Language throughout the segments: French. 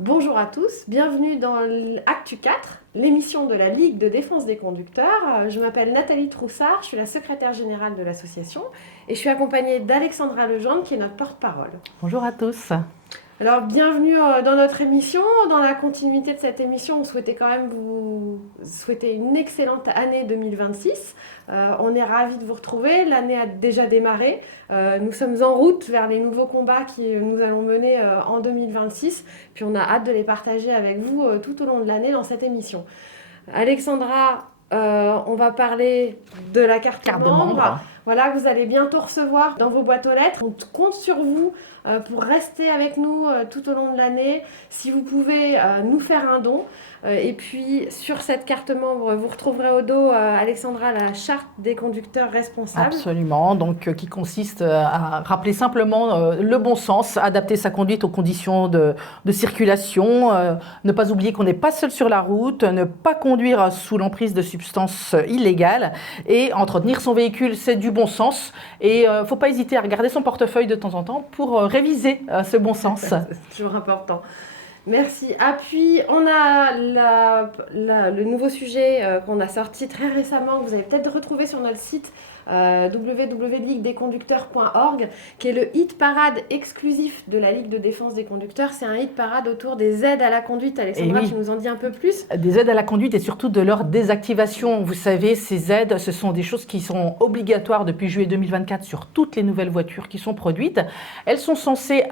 Bonjour à tous, bienvenue dans l'Actu 4, l'émission de la Ligue de défense des conducteurs. Je m'appelle Nathalie Troussard, je suis la secrétaire générale de l'association et je suis accompagnée d'Alexandra Legendre qui est notre porte-parole. Bonjour à tous. Alors bienvenue dans notre émission. Dans la continuité de cette émission, on souhaitait quand même vous souhaiter une excellente année 2026. On est ravis de vous retrouver, l'année a déjà démarré. Nous sommes en route vers les nouveaux combats que nous allons mener en 2026. Puis on a hâte de les partager avec vous tout au long de l'année dans cette émission. Alexandra, on va parler de la carte Carte de membre. membre. Voilà, que vous allez bientôt recevoir dans vos boîtes aux lettres. On compte sur vous pour rester avec nous tout au long de l'année. Si vous pouvez nous faire un don. Et puis, sur cette carte membre, vous retrouverez au dos, Alexandra, la charte des conducteurs responsables. Absolument, donc qui consiste à rappeler simplement le bon sens, adapter sa conduite aux conditions de circulation, ne pas oublier qu'on n'est pas seul sur la route, ne pas conduire sous l'emprise de substances illégales et entretenir son véhicule, c'est du bon sens. Et il ne faut pas hésiter à regarder son portefeuille de temps en temps pour réviser ce bon sens. C'est toujours important. Merci. Ah, puis on a le nouveau sujet qu'on a sorti très récemment, que vous avez peut-être retrouvé sur notre site www.liguedesconducteurs.org, qui est le hit parade exclusif de la Ligue de défense des conducteurs. C'est un hit parade autour des aides à la conduite. Alexandra, tu nous en dis un peu plus? Des aides à la conduite et surtout de leur désactivation. Vous savez, ces aides, ce sont des choses qui sont obligatoires depuis juillet 2024 sur toutes les nouvelles voitures qui sont produites. Elles sont censées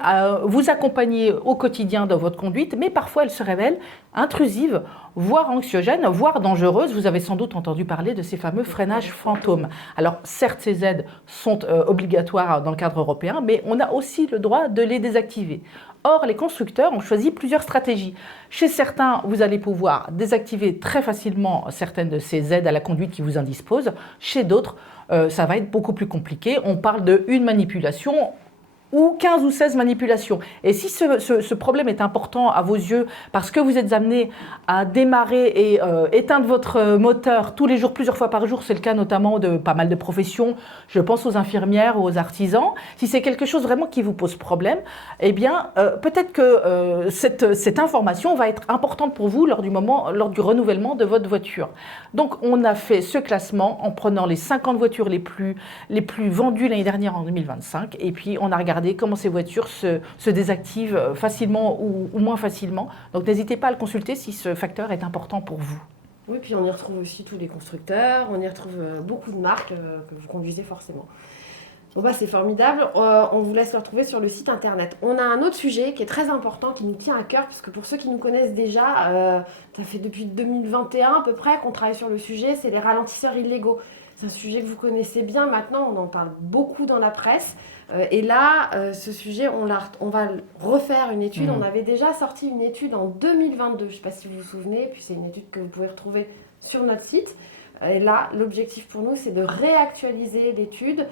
vous accompagner au quotidien dans votre conduite, mais parfois elles se révèlent intrusives, voire anxiogènes, voire dangereuses. Vous avez sans doute entendu parler de ces fameux freinages fantômes. Alors certes, ces aides sont obligatoires dans le cadre européen, mais on a aussi le droit de les désactiver. Or, les constructeurs ont choisi plusieurs stratégies. Chez certains, vous allez pouvoir désactiver très facilement certaines de ces aides à la conduite qui vous indisposent. Chez d'autres, ça va être beaucoup plus compliqué. On parle d'une manipulation ou 15 ou 16 manipulations. Et si ce problème est important à vos yeux parce que vous êtes amené à démarrer et éteindre votre moteur tous les jours, plusieurs fois par jour, c'est le cas notamment de pas mal de professions, je pense aux infirmières ou aux artisans, si c'est quelque chose vraiment qui vous pose problème, eh bien peut-être que cette information va être importante pour vous lors du renouvellement de votre voiture. Donc on a fait ce classement en prenant les 50 voitures les plus vendues l'année dernière en 2025 et puis on a regardé comment ces voitures se désactivent facilement ou moins facilement. Donc n'hésitez pas à le consulter si ce facteur est important pour vous. Oui, puis on y retrouve aussi tous les constructeurs, on y retrouve beaucoup de marques que vous conduisez forcément. Bon bah c'est formidable, on vous laisse le retrouver sur le site internet. On a un autre sujet qui est très important, qui nous tient à cœur, parce que pour ceux qui nous connaissent déjà, ça fait depuis 2021 à peu près qu'on travaille sur le sujet, c'est les ralentisseurs illégaux. C'est un sujet que vous connaissez bien maintenant, on en parle beaucoup dans la presse. Et là, ce sujet, on va refaire une étude. On avait déjà sorti une étude en 2022, je ne sais pas si vous vous souvenez, puis c'est une étude que vous pouvez retrouver sur notre site. Et là, l'objectif pour nous, c'est de réactualiser l'étude.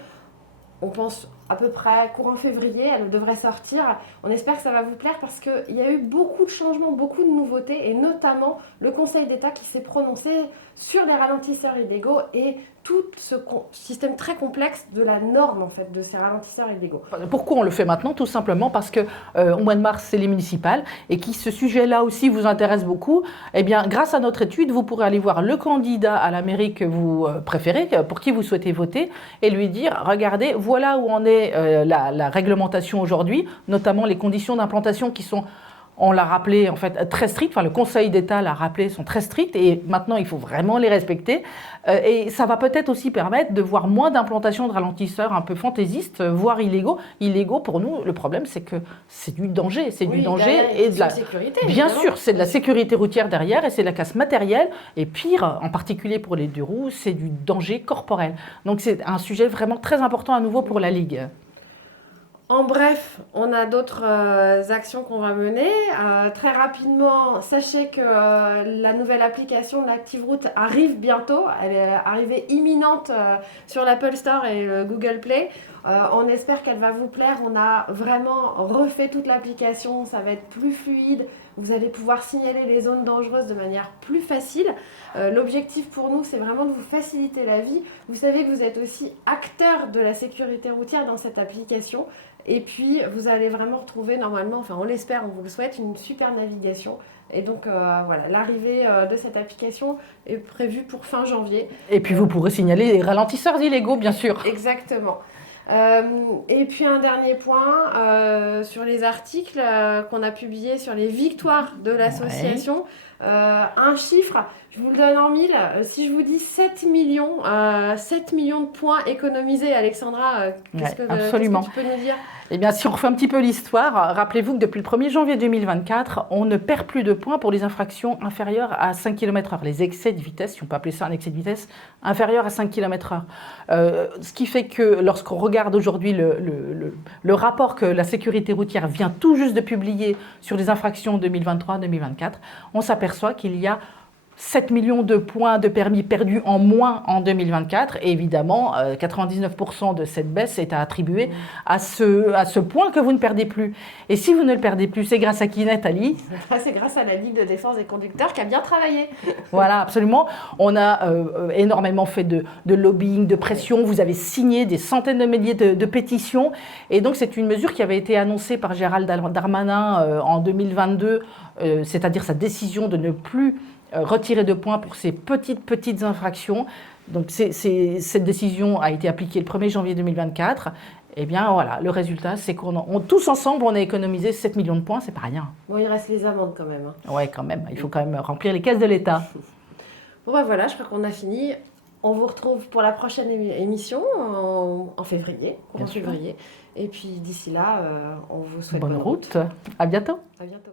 On pense à peu près courant février, elle devrait sortir. On espère que ça va vous plaire parce qu'il y a eu beaucoup de changements, beaucoup de nouveautés, et notamment le Conseil d'État qui s'est prononcé sur les ralentisseurs illégaux et tout ce système très complexe de la norme en fait de ces ralentisseurs illégaux. Pourquoi on le fait maintenant? Tout simplement parce que au mois de mars, c'est les municipales et que ce sujet-là aussi vous intéresse beaucoup. Eh bien, grâce à notre étude, vous pourrez aller voir le candidat à la mairie que vous préférez, pour qui vous souhaitez voter, et lui dire, regardez, voilà où en est la réglementation aujourd'hui, notamment les conditions d'implantation qui sont, on l'a rappelé, en fait, très strictes. Enfin, le Conseil d'État l'a rappelé, sont très strictes et maintenant, il faut vraiment les respecter. Et ça va peut-être aussi permettre de voir moins d'implantations de ralentisseurs un peu fantaisistes, voire illégaux. Illégaux, pour nous, le problème, c'est que c'est du danger. C'est du danger et de la sécurité. Bien sûr, c'est de la sécurité routière derrière et c'est de la casse matérielle. Et pire, en particulier pour les deux roues, c'est du danger corporel. Donc, c'est un sujet vraiment très important à nouveau pour la Ligue. En bref, on a d'autres actions qu'on va mener. Très rapidement, sachez que la nouvelle application de l'ActiveRoute arrive bientôt. Elle est arrivée imminente sur l'Apple Store et le Google Play. On espère qu'elle va vous plaire. On a vraiment refait toute l'application. Ça va être plus fluide. Vous allez pouvoir signaler les zones dangereuses de manière plus facile. L'objectif pour nous, c'est vraiment de vous faciliter la vie. Vous savez que vous êtes aussi acteur de la sécurité routière dans cette application. Et puis, vous allez vraiment retrouver normalement, enfin on l'espère, on vous le souhaite, une super navigation. Et donc voilà, l'arrivée de cette application est prévue pour fin janvier. Et puis vous pourrez signaler les ralentisseurs illégaux, bien sûr. Exactement. Et puis un dernier point sur les articles qu'on a publiés sur les victoires de l'association. Un chiffre, je vous le donne en mille. Si je vous dis 7 millions de points économisés, Alexandra, qu'est-ce que tu peux nous dire? Eh bien, si on refait un petit peu l'histoire, rappelez-vous que depuis le 1er janvier 2024, on ne perd plus de points pour les infractions inférieures à 5 km/h. Les excès de vitesse, si on peut appeler ça un excès de vitesse, inférieur à 5 km/h. Ce qui fait que lorsqu'on regarde aujourd'hui le rapport que la sécurité routière vient tout juste de publier sur les infractions 2023-2024, on s'aperçoit qu'il y a 7 millions de points de permis perdus en moins en 2024. Et évidemment, 99% de cette baisse est à attribuer à ce point que vous ne perdez plus. Et si vous ne le perdez plus, c'est grâce à qui, Nathalie? C'est grâce à la Ligue de défense des conducteurs qui a bien travaillé. Voilà, absolument. On a énormément fait de lobbying, de pression. Vous avez signé des centaines de milliers de pétitions. Et donc, c'est une mesure qui avait été annoncée par Gérald Darmanin en 2022, c'est-à-dire sa décision de ne plus retirer de points pour ces petites infractions. Donc cette décision a été appliquée le 1er janvier 2024. Eh bien voilà, le résultat, c'est tous ensemble, on a économisé 7 millions de points, c'est pas rien. Bon, il reste les amendes quand même. Ouais, quand même, il faut quand même remplir les caisses de l'État. Bon ben voilà, je crois qu'on a fini. On vous retrouve pour la prochaine émission en février, courant février. Et puis d'ici là, on vous souhaite bonne route. À bientôt. À bientôt.